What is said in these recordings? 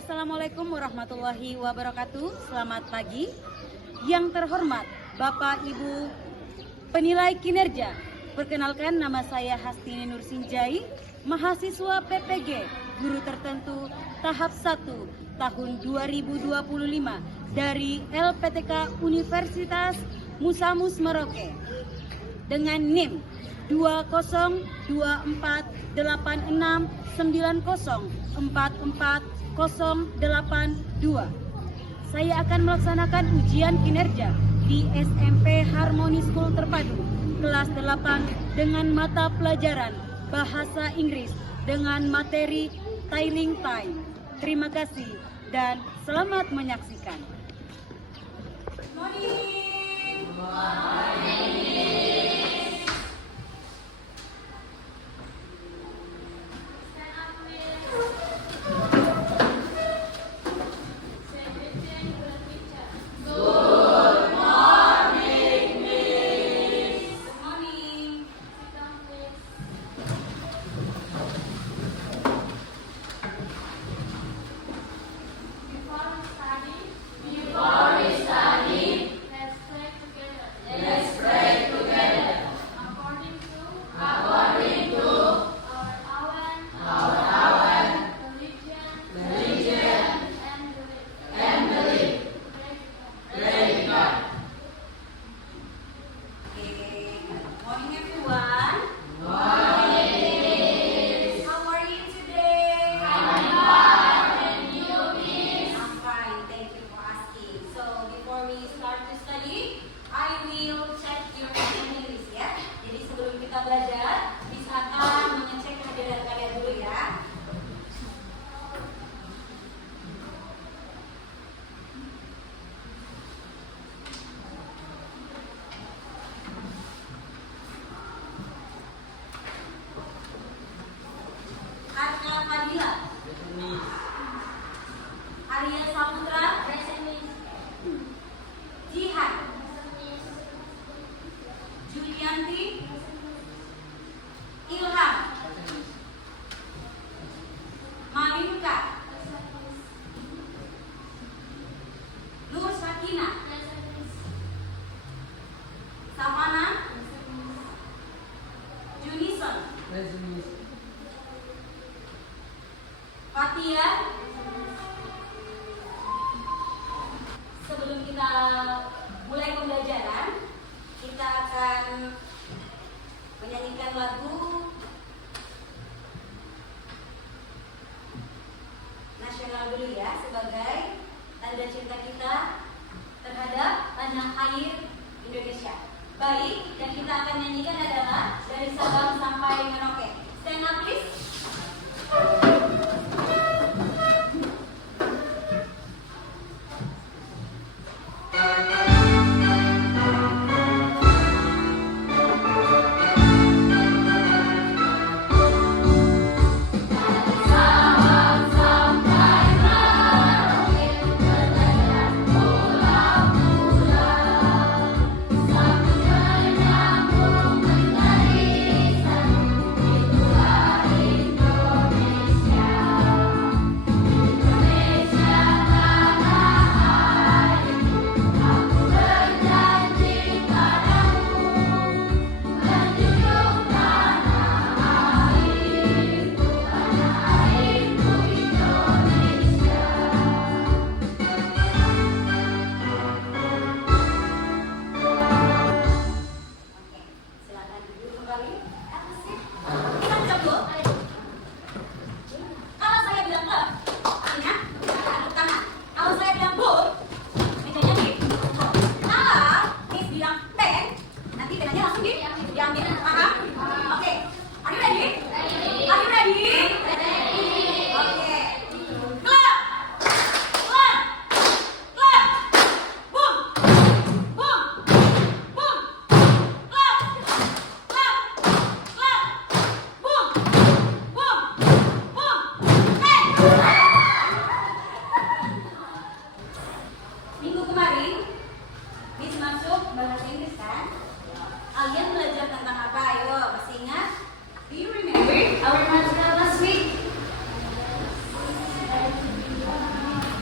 Assalamualaikum warahmatullahi wabarakatuh. Selamat pagi. Yang terhormat Bapak Ibu penilai kinerja. Perkenalkan, nama saya Hastini Nursinjai, mahasiswa PPG Guru Tertentu tahap 1 tahun 2025 dari LPTK Universitas Musamus Merauke dengan NIM 2024869044082. Saya akan melaksanakan ujian kinerja di SMP Harmony School Terpadu kelas 8 dengan mata pelajaran Bahasa Inggris dengan materi Tiling Time. Terima kasih dan selamat menyaksikan. Good morning. Good morning. Arya Saputra, Jihan, Julianti, Ilham, Malinka, Nur Sakina, Savana, Junison, Fatia. Sebelum kita mulai pembelajaran, kita akan menyanyikan lagu nasional dulu ya, sebagai tanda cinta kita terhadap tanah air Indonesia. Baik, dan kita akan nyanyikan adalah dari Sabang sampai Merauke. Stand up please.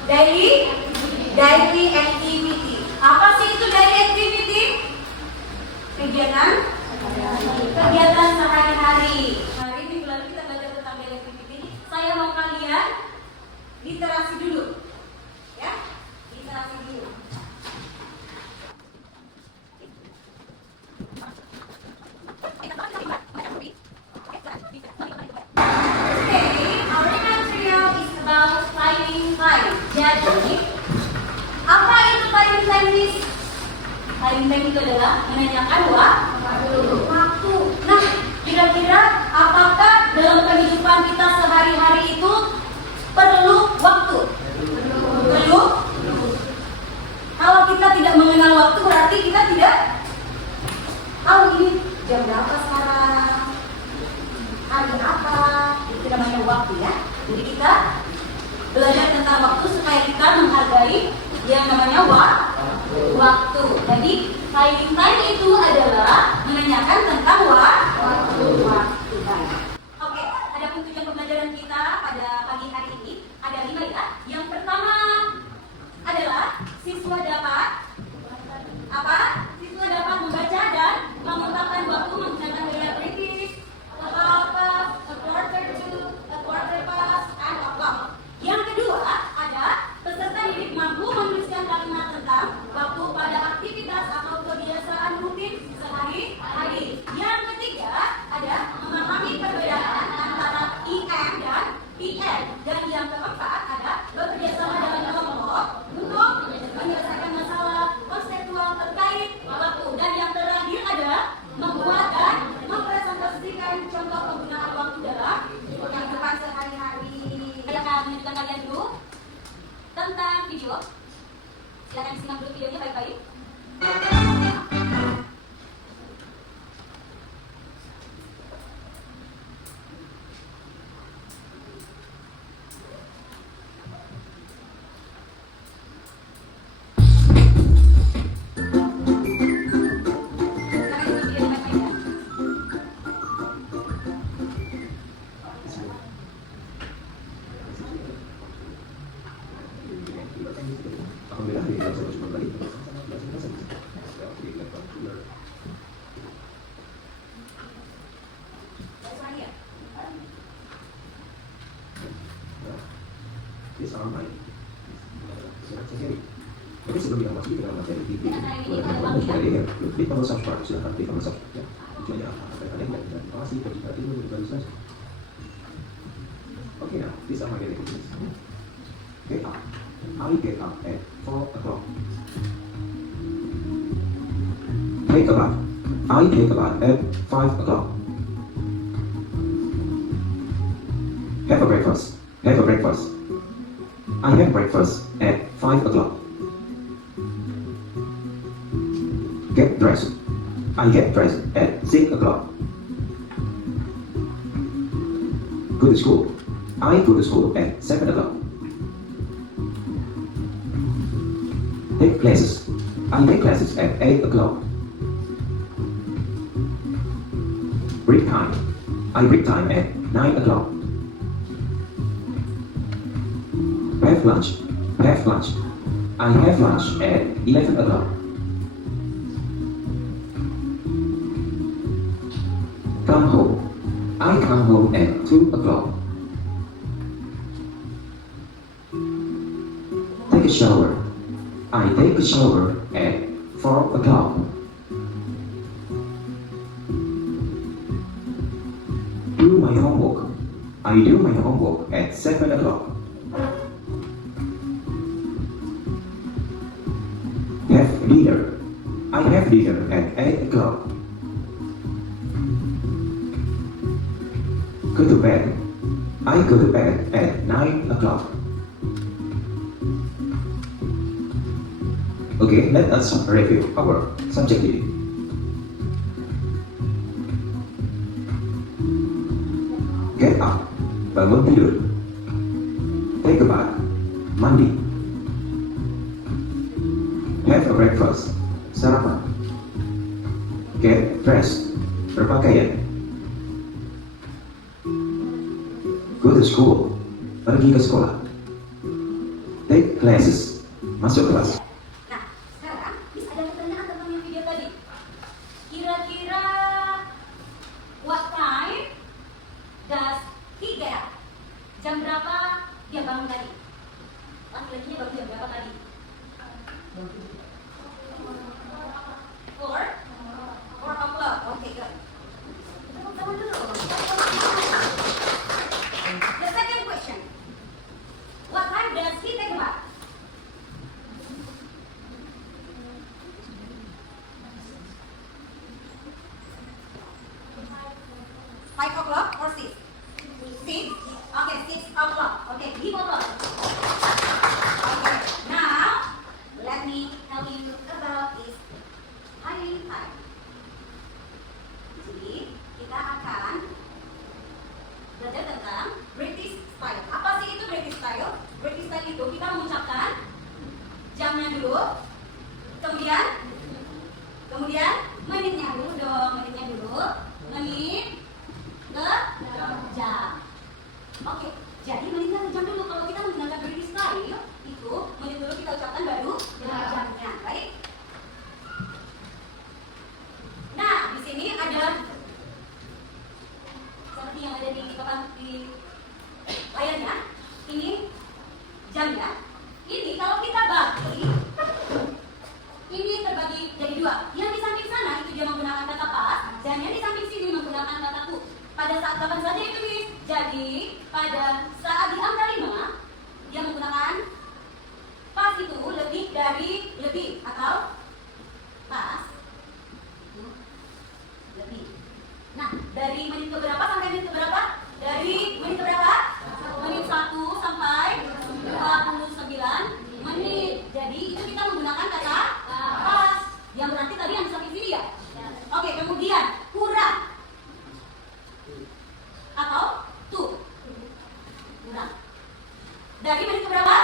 Daily activity. Apa sih itu daily activity? Kegiatan sehari-hari. Hari ini bulan kita belajar tentang daily activity. Saya mau kalian literasi dulu, ya, literasi dulu. Jadi, apa itu time tennis? Time tennis itu adalah menanyakan waktu. Nah, kira-kira apakah dalam kehidupan kita sehari-hari itu perlu waktu? Perlu. Kalau kita tidak mengenal waktu, berarti kita tidak tahu ini jam berapa sekarang, hari apa. Itu namanya waktu, ya. Jadi kita belajar tentang waktu supaya kita menghargai yang namanya waktu. Jadi time itu adalah menanyakan tentang waktu. Oke, ada tujuan pembelajaran kita pada pagi hari ini ada 5, ya. Yang pertama adalah siswa dapat apa? Siswa dapat membaca dan mengungkapkan waktu menggunakan gaya British, a quarter to, a quarter past, and a clock. Yang kedua, ada peserta didik mampu menuliskan kalimat tentang waktu pada aktivitas atau kebiasaan rutin sehari-hari. Yang ketiga, ada memahami perbedaan antara IM dan IN. Dan yang keempat, ada bekerja sama dalam kelompok untuk menyelesaikan masalah konseptual terkait waktu. Dan yang terakhir ada membuat dan mempresentasikan contoh penggunaan waktu dalam kehidupan sehari-hari. Saya akan menunjukkan kalian dulu tentang video. Silakan simak dulu videonya baik-baik. Tapi sebelum kita masuk ke dalam materi kita mau subscribe, silahkan klik tombol subscribe, ya. Tujuannya apa? Agar kalian tidak informasi ketika ilmu yang baru saja. Oke, now these are my daily activities. Get up. I get up at 4 o'clock. Take a bath. I take a bath at 5 o'clock. Have a breakfast. Have a breakfast. I have breakfast at 5 o'clock. Get dressed. I get dressed at 6 o'clock. Go to school. I go to school at 7 o'clock. Take classes. I take classes at 8 o'clock. Break time. I break time at 9 o'clock. Have lunch. Have lunch. I have lunch at 11 o'clock. Come home. I come home at 2 o'clock. Take a shower. I take a shower at 4 o'clock. Do my homework. I do my homework at 7 o'clock. Have dinner. I have dinner at 8 o'clock. Go to bed. I go to bed at 9 o'clock. Okay, let us review our subject today. Get up. Bangun tidur. Take a bath. Mandi. Have a breakfast. Sarapan. Get dressed. Berpakaian. Go to school. Pergi ke sekolah. take classes. Masuk kelas. Nah, sekarang ada pertanyaan tentang yang video tadi. Kira-kira what time does he get up? Jam berapa dia bangun tadi? Laki-lakinya bangun jam berapa tadi? 4 o'clock. Okay, good. Tepuk tangan dulu. The second question. What time does he take a bath? Five o'clock or 6? 6? Okay, 6 o'clock. Okay, give o'clock. Okay, now let me tell you about his hygiene time. Jadi kita akan belajar tentang British style. Apa sih itu British style? British style itu kita mengucapkan jamnya dulu, kemudian menitnya dulu dong, menit ke jam. Oke, jadi menitnya ke jam dulu. Kalau kita menggunakan British style itu menit dulu kita ucapkan baru jamnya, baik? Nah, di sini ada seperti yang ada di papan di layarnya. Ini jamnya. Ini kalau kita bagi, ini terbagi jadi dua. Yang di samping sana itu dia menggunakan kata pas, dan yang di samping sini menggunakan kata tu. Pada saat kapan saja itu, Miss? Jadi pada saat di angka 5 dia menggunakan pas itu lebih dari lebih atau pas lebih. Nah, dari menit keberapa sampai menit keberapa? Dari menit keberapa? Menit 1 sampai 49 menit. Jadi itu kita menggunakan kata pas. Yang berarti tadi yang di samping sini ya? Oke, kemudian kurang atau tu. Kurang. Dari menit keberapa?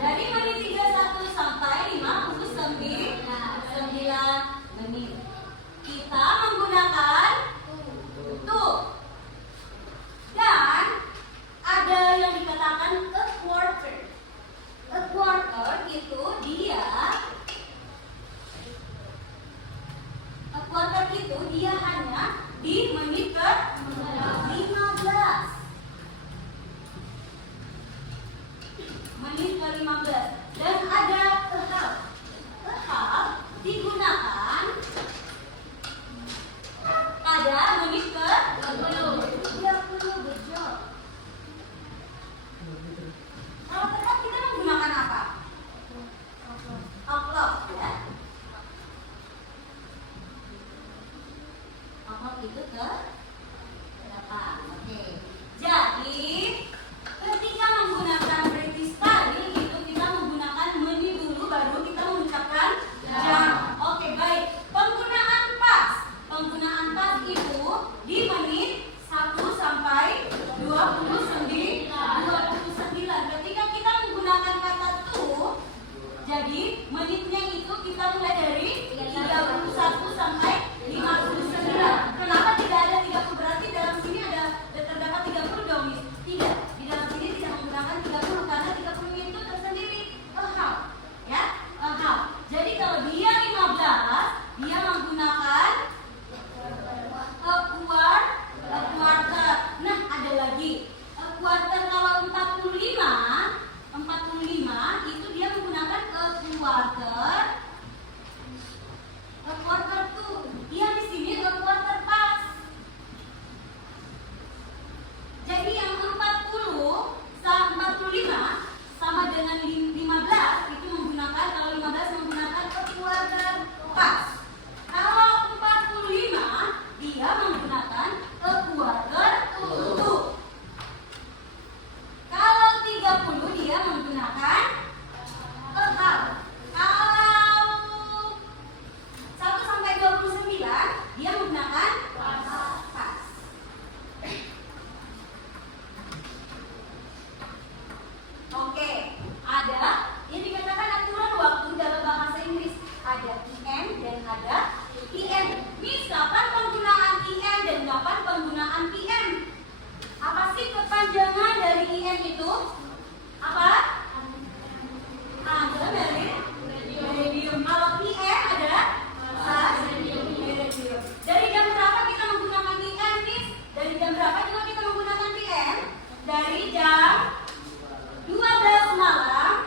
Dari menit 31 sampai 59 menit. Kita menggunakan tu. Dan ada yang dikatakan a quarter. A quarter itu dia hanya di menit ke 15. Menit ke 15. Dan ada a half. A half digunakan pada menit ke 30. Betul. Kalau tetap kita menggunakan apa? O'clock, ya. O'clock itu ke berapa? Oke. Jadi ketika menggunakan British style itu kita menggunakan menit dulu baru kita mengucapkan jam. Oke, baik. Penggunaan pas itu di menit 1 sampai 29. Ketika kita menggunakan kata tu, jadi menitnya itu kita mulai dari 31 sampai 59. Kenapa tidak ada 30? Berarti dalam sini ada terdapat 30 dong, Miss? Tidak. Di dalam sini tidak menggunakan 30 karena 30 itu tersendiri a half. Ya, a half. Jadi kalau dia 15, dia menggunakan a quarter. Nah, ada lagi. A quarter kalau 45 itu dia menggunakan a quarter. A quarter tuh dia di sini a quarter pas. Jadi yang 45 sama dengan 15 itu menggunakan, kalau 15 menggunakan a quarter pas. Kalau 45 dia menggunakan a quarter to. Kalau 30 dia menggunakan a half. Kalau 1 sampai 29 dia menggunakan pas. Oke, ada yang dikatakan aturan waktu dalam bahasa dari jam 12 malam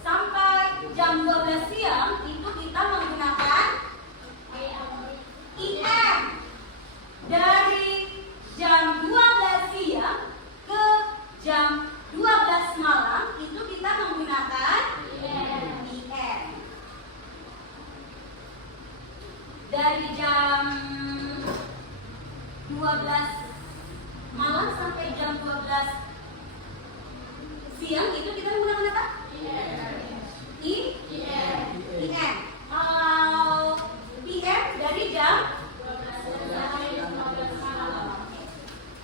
sampai jam 12 siang itu kita menggunakan IM. Dari jam 12 siang ke jam 12 malam itu kita menggunakan IM. Dari jam 12 malam sampai jam 12 siang itu kita menggunakan apa? IM. Kalau PM dari jam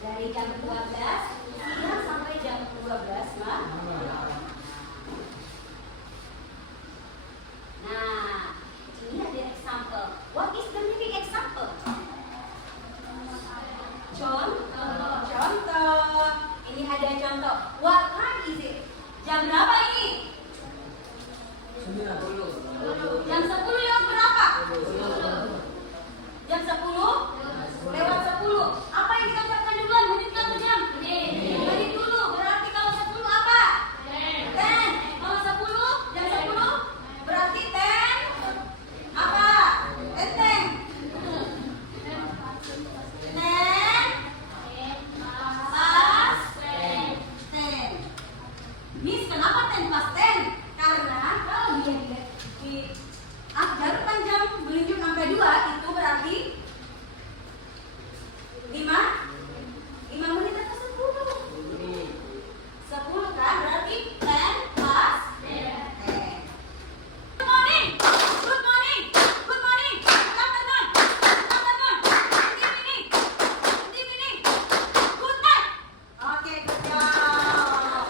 dari jam 12 siang sampai jam 12 malam. Nah, ini ada example. What is the meaning example? Contoh. Ini ada contoh. What time is it? Jam berapa ini? Jam 10 lewat berapa? Jam 10 lewat 10. Apa yang kita ucapkan duluan? Menit atau jam? Menit dulu. Berarti kalau 10 apa? 10. Kalau 10, jam 10 berarti 10 apa? 10. 10 pas 10. Miss, kenapa 10 pas 10? Karena kalau dia di jarum panjang menunjuk angka 2 itu berarti 5 menit atau 10? 10 kan? Berarti 10 pas 10. Good morning. Good morning. Good morning. Good afternoon. Good afternoon. Good evening. Good evening. Good night. Oke, good job.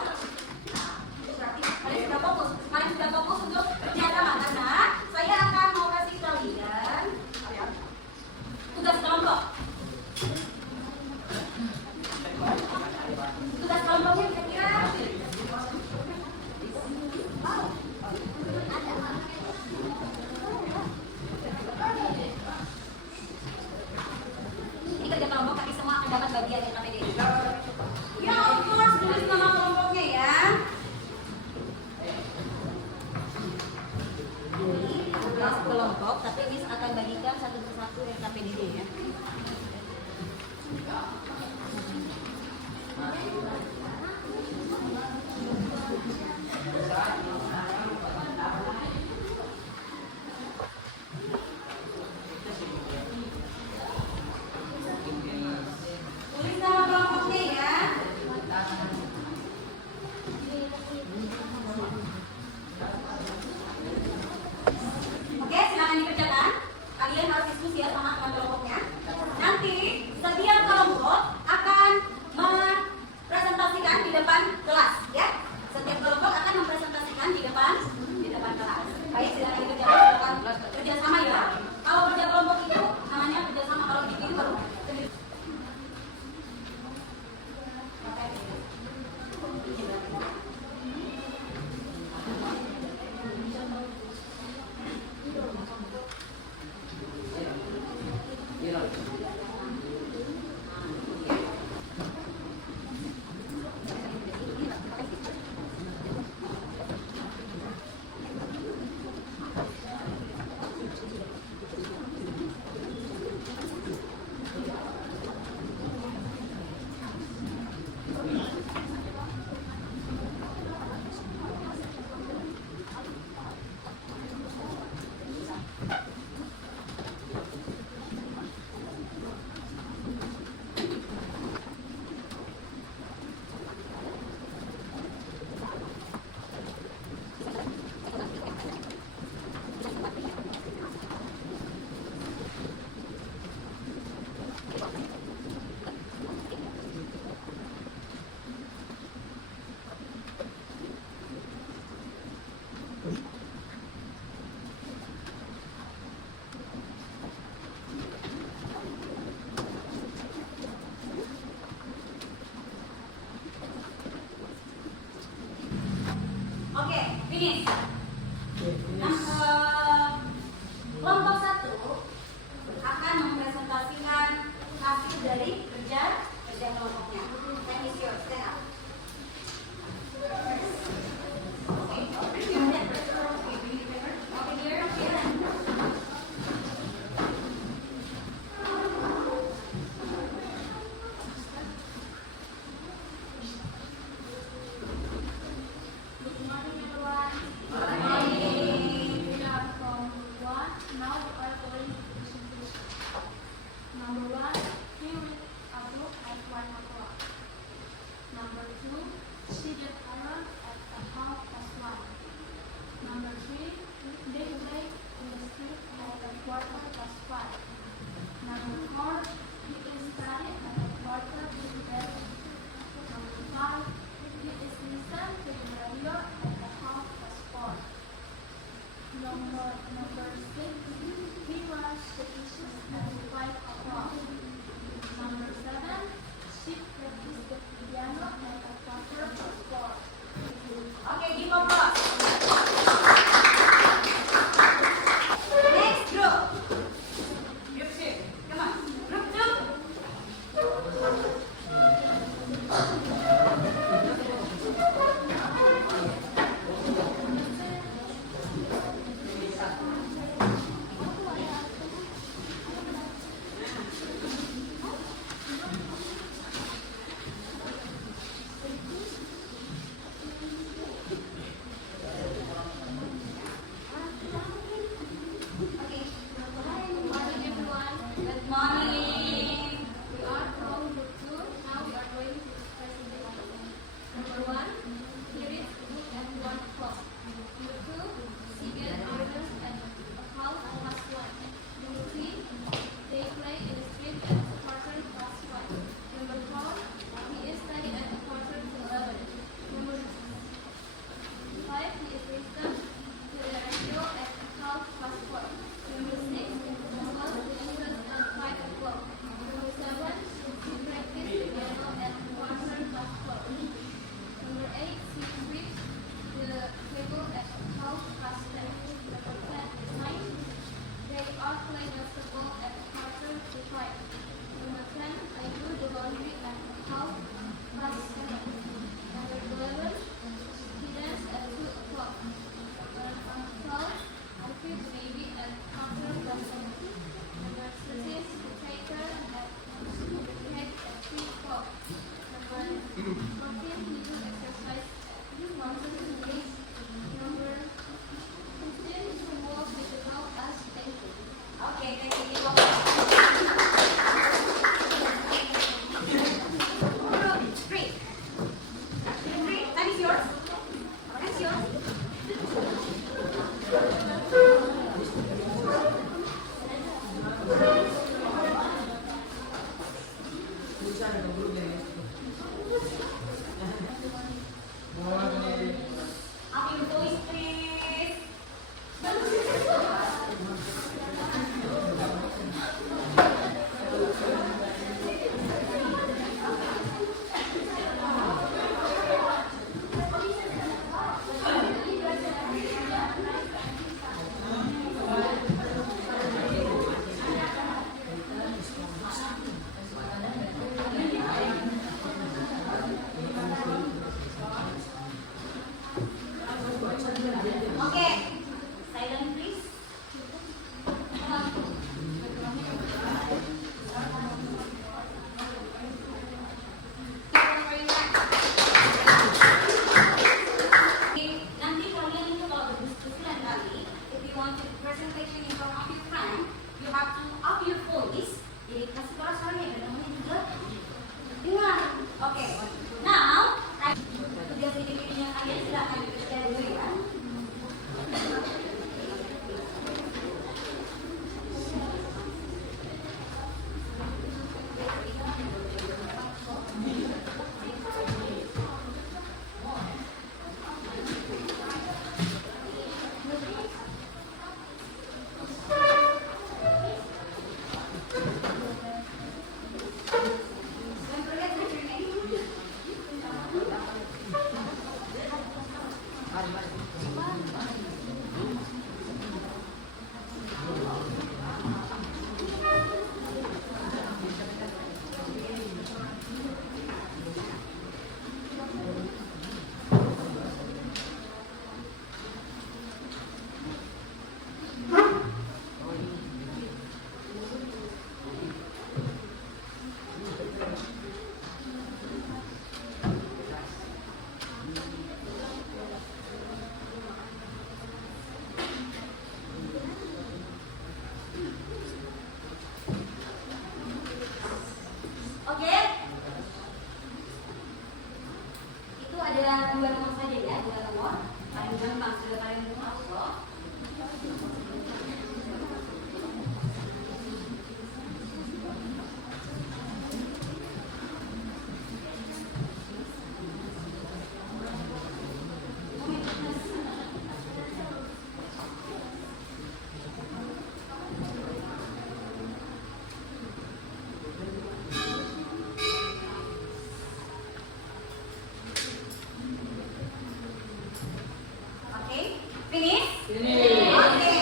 Berarti kalian sudah fokus. Kalian sudah fokus untuk kerjasama karena saya akan mau kasih kalian tugas kelompok. Tugas kelompoknya kira-kira ini kerja kelompok tapi semua akan dapat bagian yang KPD. Ya, of course, tulis nama kelompoknya ya. Ini tugas kelompok, tapi Miss akan bagikan satu persatu yang KPD ya. Tulis nama kelompoknya ya. Oke, silakan dikerjakan. Kalian harus diskusi ya sama teman kelompoknya. Nanti setiap kelompok akan mempresentasikan di depan kelas, ya. Setiap kelompok akan mempresentasikan di depan kelas. Baik, silakan dikerjakan kerjasama ya. Kalau kerja kelompok itu namanya kerjasama. Kalau bikin baru sendiri. Finish. Kelompok 1 akan mempresentasikan hasil dari kerja kelompoknya. Thank you, stand up. Oke, itu ada 2 nomor saja ya, 2 nomor. Paling gampang, sudah paling mudah kok. Finish? Oke.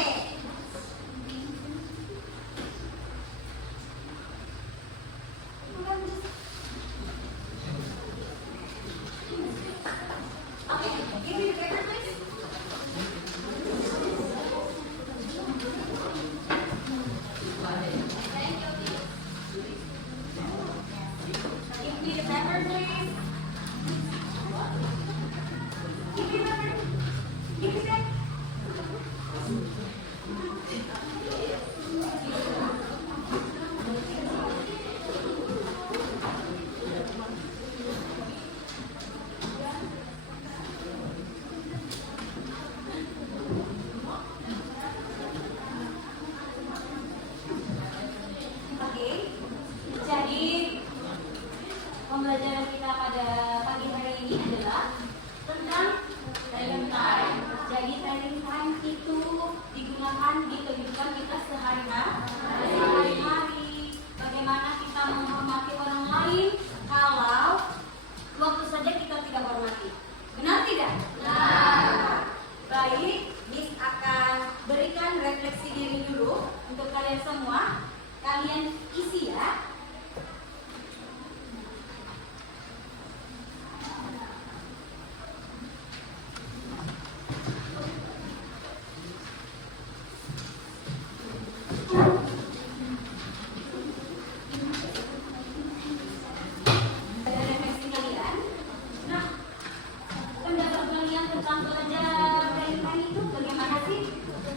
Oke, give me the paper please. Give me the paper please. Give me the paper. Give me that. Oke, jadi pembelajaran kita pada pagi hari ini adalah tentang training time. Jadi training time itu digunakan di kehidupan kita sehari-hari. Bagaimana kita menghormati orang lain kalau waktu saja kita tidak hormati. Benar tidak? Benar. Baik, Miss akan berikan refleksi diri dulu untuk kalian semua. Kalian isi ya. Refleksi kalian. Nah, pendapat kalian tentang belajar dari time itu bagaimana sih?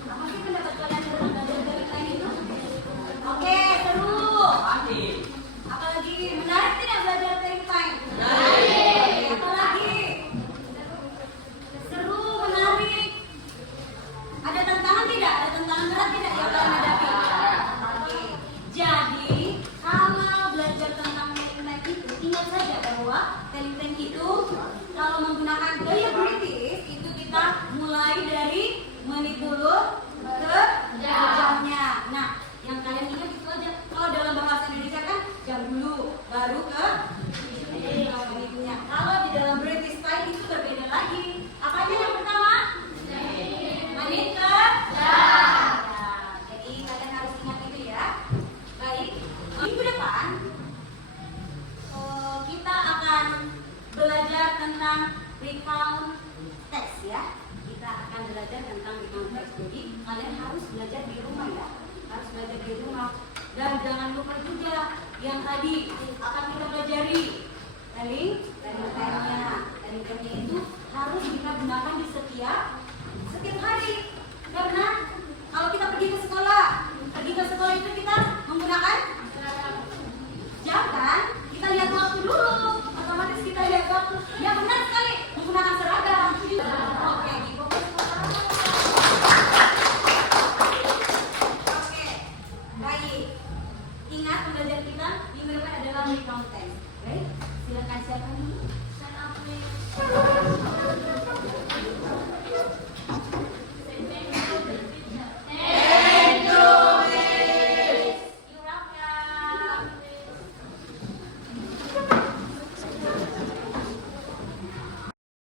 Apa sih pendapat kalian tentang belajar dari time itu? Oke, seru. Apalagi menarik tidak belajar dari time? Menarik. Apalagi seru, menarik. Ada tantangan tidak? Ada tantangan berat tidak yang kalian hadapi? Oke. Jadi kalau belajar tentang time itu, ingat saja bahwa time itu kalau menggunakan gaya British itu kita mulai dari menit dulu ke jamnya. Nah, yang kalian ingat itu aja. Kalau dalam bahasa Indonesia kan jam dulu, baru ke menitnya. Kalau di dalam British time itu berbeda lagi. Apanya yang pertama? Menit ke jam. Jadi kalian harus ingat itu ya. Baik, minggu depan kita akan belajar tentang recount text ya. Kita akan belajar tentang recount text. Jadi kalian harus belajar di rumah ya. Harus belajar di rumah. Dan jangan lupa juga yang tadi akan kita pelajari. Training time-nya itu harus kita gunakan di setiap hari. Karena